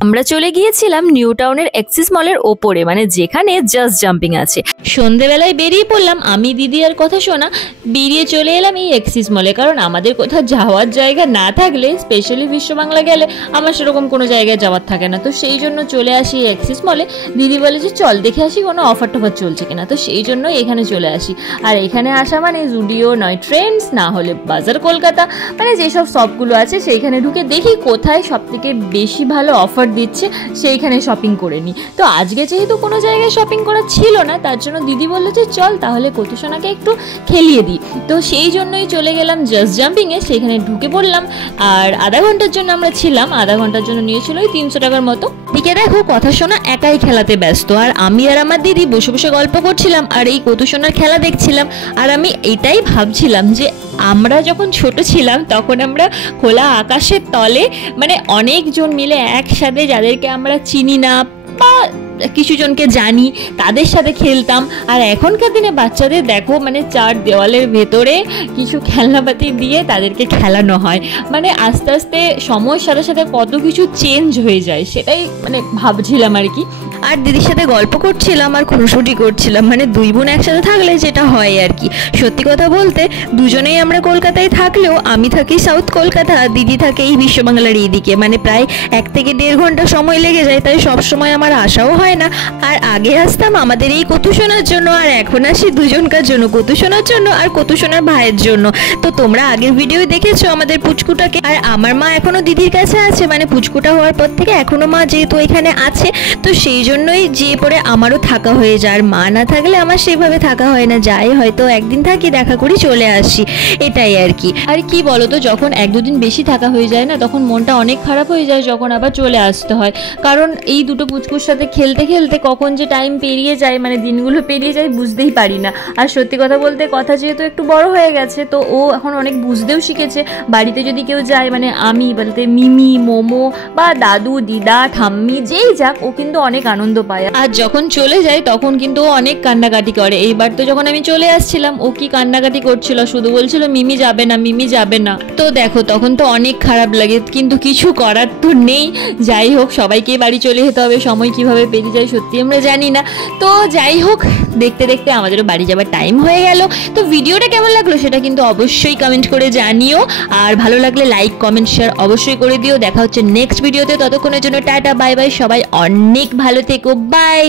আমরা চলে গিয়েছিলাম নিউ টাউনের এক্সিস মলের ওপরে, মানে যেখানে জাস্ট জাম্পিং আছে। সন্ধেবেলায় বেরিয়ে পড়লাম আমি, দিদি আর কথা শোনা, বেরিয়ে চলে এলাম এই এক্সিস মলে। কারণ আমাদের কোথাও যাওয়ার জায়গা না থাকলে, স্পেশালি বিশ্ববাংলা গেলে আমার সেরকম কোনো জায়গায় যাওয়ার থাকে না, তো সেই জন্য চলে আসি এক্সিস মলে। দিদি বলে যে চল দেখে আসি কোনো অফার টফার চলছে কিনা, তো সেই জন্য এখানে চলে আসি। আর এখানে আসা মানে জুডিও নয় ট্রেন্ডস, না হলে বাজার কলকাতা, মানে যেসব শপগুলো আছে সেইখানে ঢুকে দেখি কোথায় সব থেকে বেশি ভালো অফার দিচ্ছে, সেইখানে শপিং করে নিই। তো আজকে যেহেতু কোনো জায়গায় শপিং করা ছিল না, তার জন্য দিদি বললো যে চল তাহলে কতুসোনাকে একটু খেলিয়ে দিই। তো সেই জন্যই চলে গেলাম জাস্ট জাম্পিংয়ে, সেখানে ঢুকে পড়লাম। আর আধা ঘন্টার জন্য আমরা ছিলাম, আধা ঘন্টার জন্য নিয়েছিল ওই 300 টাকার মতো। দিকে দেখো কথা শোনা একাই খেলাতে ব্যস্ত, আর আমি আর আমার দিদি বসে বসে গল্প করছিলাম আর এই কতুসোনার খেলা দেখছিলাম। আর আমি এটাই ভাবছিলাম যে আমরা যখন ছোট ছিলাম তখন আমরা খোলা আকাশের তলে, মানে অনেকজন মিলে একসাথে, যাদেরকে আমরা চিনি না বা কিছু জনকে জানি, তাদের সাথে খেলতাম। আর এখনকার দিনে বাচ্চাদের দেখো, মানে 4 দেওয়ালের ভেতরে কিছু খেলনাপাতি দিয়ে তাদেরকে খেলানো হয়। মানে আস্তে আস্তে সময়ের সাথে সাথে কত কিছু চেঞ্জ হয়ে যায়, সেটাই মানে ভাবছিলাম আর কি। আর দিদির সাথে গল্প করছিলাম আর খুনসুটি করছিলাম, মানে দুই বোন একসাথে থাকলে যেটা হয় আর কি। সত্যি কথা বলতে দুজনেই আমরা কলকাতায় থাকলেও আমি থাকি সাউথ কলকাতা, দিদি থাকে এই বিশ্ববাংলার এইদিকে, মানে প্রায় 1 থেকে 1.5 ঘন্টা সময় লেগে যায়, তাই সবসময় আমার আসাও হয় না। আর আগে আসতাম আমাদের এই কতুসোনার জন্য, আর এখন আসি দুজনকার জন্য, কতুসোনার জন্য আর কতুসোনার ভাইয়ের জন্য। তো তোমরা আগের ভিডিও দেখেছো আমাদের পুচকুটাকে। আর আমার মা এখনো দিদির কাছে আছে, মানে পুচকুটা হওয়ার পর থেকে এখনো মা যেহেতু এখানে আছে, তো সেই জন্যই যেয়ে পরে আমারও থাকা হয়ে যায়। আর মা না থাকলে আমার সেইভাবে থাকা হয় না, যাই হয়তো একদিন থাকি, দেখা করি, চলে আসি, এটাই আর কি। আর কি বলতো, যখন 1-2 দিন বেশি থাকা হয়ে যায় না, তখন মনটা অনেক খারাপ হয়ে যায় যখন আবার চলে আসতে হয়। কারণ এই দুটো পুচকুর সাথে খেলতে খেলতে কখন যে টাইম পেরিয়ে যায়, মানে দিনগুলো পেরিয়ে যায় বুঝতেই পারি না। আর সত্যি কথা বলতে কথা যেহেতু একটু বড় হয়ে গেছে, তো ও এখন অনেক বুঝতেও শিখেছে। বাড়িতে যদি কেউ যায়, মানে আমি বলতে মিমি, মোমো বা দাদু, দিদা, ঠাম্মি, যেই যাক, ও কিন্তু অনেক আনন্দ পায়। আর যখন চলে যায় তখন কিন্তু ও অনেক কান্নাকাটি করে। এইবার তো যখন আমি চলে আসছিলাম, ও কি কান্নাকাটি করছিল, শুধু বলছিল মিমি যাবে না, মিমি যাবে না। তো দেখো তখন তো অনেক খারাপ লাগে, কিন্তু কিছু করার তো নেই। যাই হোক, সবাইকে বাড়ি চলে যেতে হবে, সময় কিভাবে পেরিয়ে যায় সত্যি আমরা জানি না। তো যাই হোক, দেখতে দেখতে আমাদেরও বাড়ি যাবার টাইম হয়ে গেল। তো ভিডিওটা কেমন লাগলো সেটা কিন্তু অবশ্যই কমেন্ট করে জানিও, আর ভালো লাগলে লাইক, কমেন্ট, শেয়ার অবশ্যই করে দিও। দেখা হচ্ছে নেক্সট ভিডিওতে, ততক্ষণের জন্য টাটা, বাই বাই, সবাই অনেক ভালো থেকো, বাই।